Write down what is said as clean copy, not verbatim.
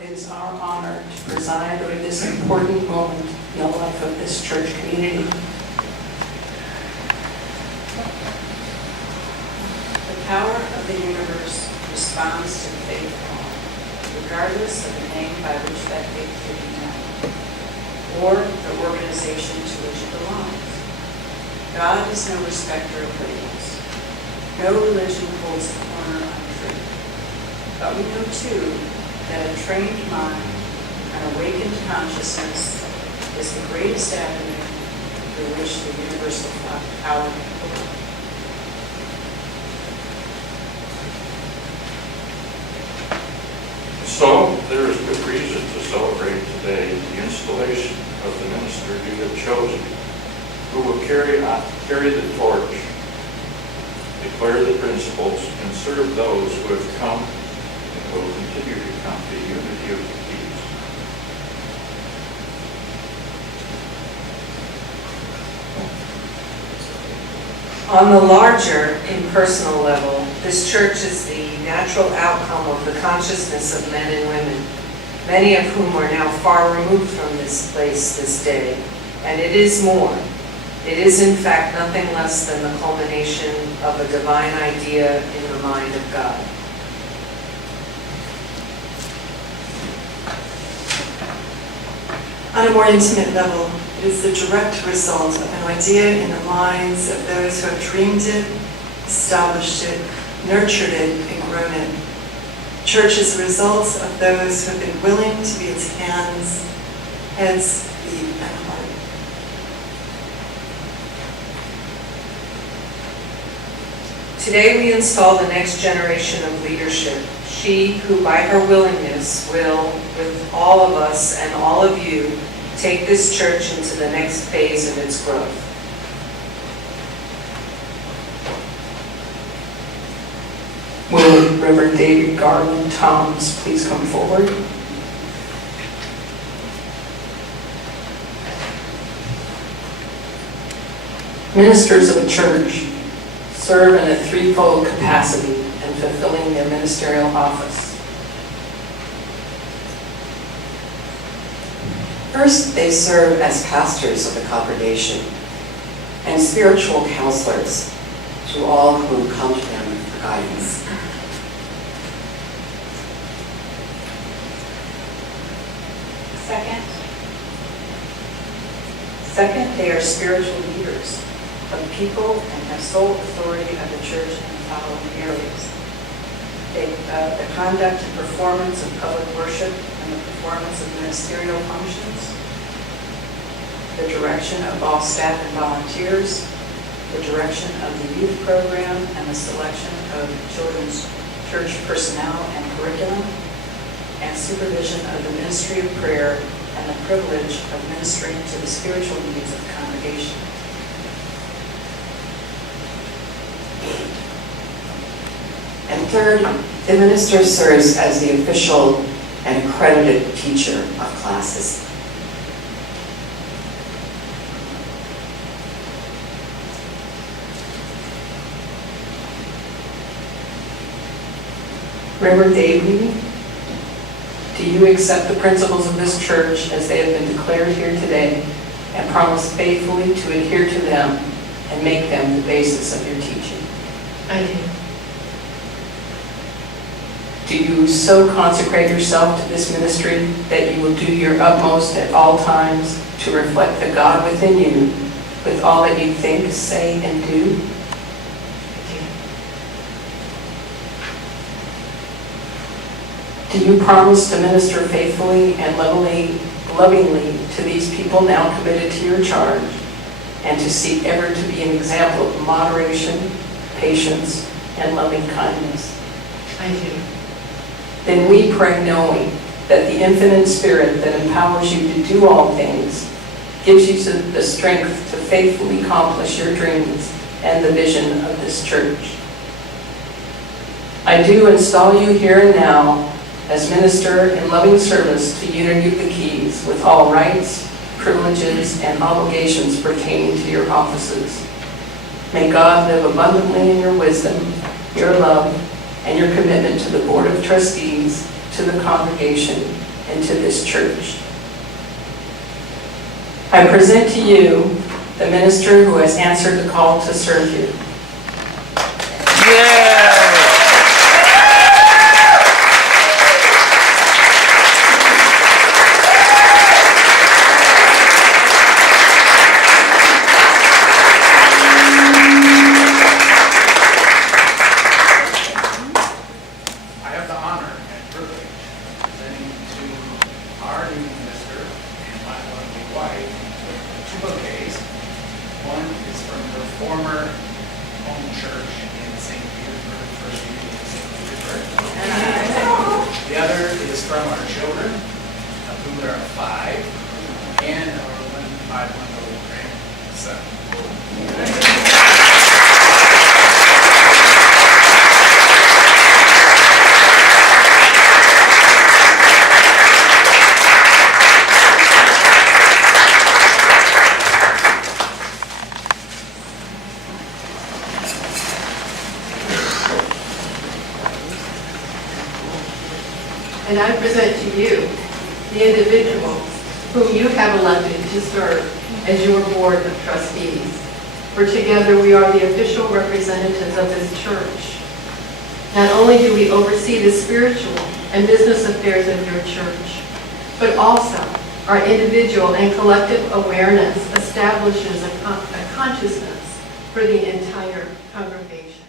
It is our honor to preside over this important moment in the life of this church community. The power of the universe responds to the faith of all, regardless of the name by which that faith may be known, or the organization to which it belongs. God is no respecter of labels. No religion holds a corner on truth. But we know, too, that a trained mind, an awakened consciousness, is the greatest avenue through which the universal power can flow. So, there is good reason to celebrate today the installation of the minister you have chosen, who will carry the torch, declare the principles, and serve those who have come and will continue to come to unity of the keys. On the larger, impersonal level, this church is the natural outcome of the consciousness of men and women, many of whom are now far removed from this place this day. And it is more. It is, in fact, nothing less than the culmination of a divine idea in the mind of God. On a more intimate level, it is the direct result of an idea in the minds of those who have dreamed it, established it, nurtured it, and grown it. Church is the result of those who have been willing to be its hands, heads, feet, and heart. Today we install the next generation of leadership. She who by her willingness will, with all of us and all of you, take this church into the next phase of its growth. Will Reverend Daybree Thoms please come forward? Ministers of a church serve in a threefold capacity in fulfilling their ministerial office. First, they serve as pastors of the congregation and spiritual counselors to all who come to them for guidance. Second, they are spiritual leaders of people and have sole authority of the church in the following areas. The conduct and performance of public worship and the performance of ministerial functions, the direction of all staff and volunteers, the direction of the youth program and the selection of children's church personnel and curriculum, and supervision of the ministry of prayer and the privilege of ministering to the spiritual needs of the congregation. And third, the minister serves as the official and accredited teacher of classes. Reverend Daybree, do you accept the principles of this church as they have been declared here today and promise faithfully to adhere to them and make them the basis of your teaching? I do. Do you so consecrate yourself to this ministry that you will do your utmost at all times to reflect the God within you with all that you think, say, and do? Do you promise to minister faithfully and lovingly to these people now committed to your charge, and to seek ever to be an example of moderation, patience, and loving kindness? I do. Then we pray knowing that the infinite Spirit that empowers you to do all things gives you the strength to faithfully accomplish your dreams and the vision of this church. I do install you here and now as minister in loving service to unity of the keys with all rights, privileges, and obligations pertaining to your offices. May God live abundantly in your wisdom, your love, and your commitment to the Board of Trustees, to the congregation and to this church. I present to you the minister who has answered the call to serve you. I have the honor and privilege of presenting to our new minister and my lovely wife two bouquets. One is from her former home church in St. Petersburg, First Union in St. Petersburg. The other is from our children, of whom there are 5, and our 5-month-old grandson. And I present to you the individual whom you have elected to serve as your board of trustees. For together we are the official representatives of this church. Not only do we oversee the spiritual and business affairs of your church, but also our individual and collective awareness establishes a consciousness for the entire congregation.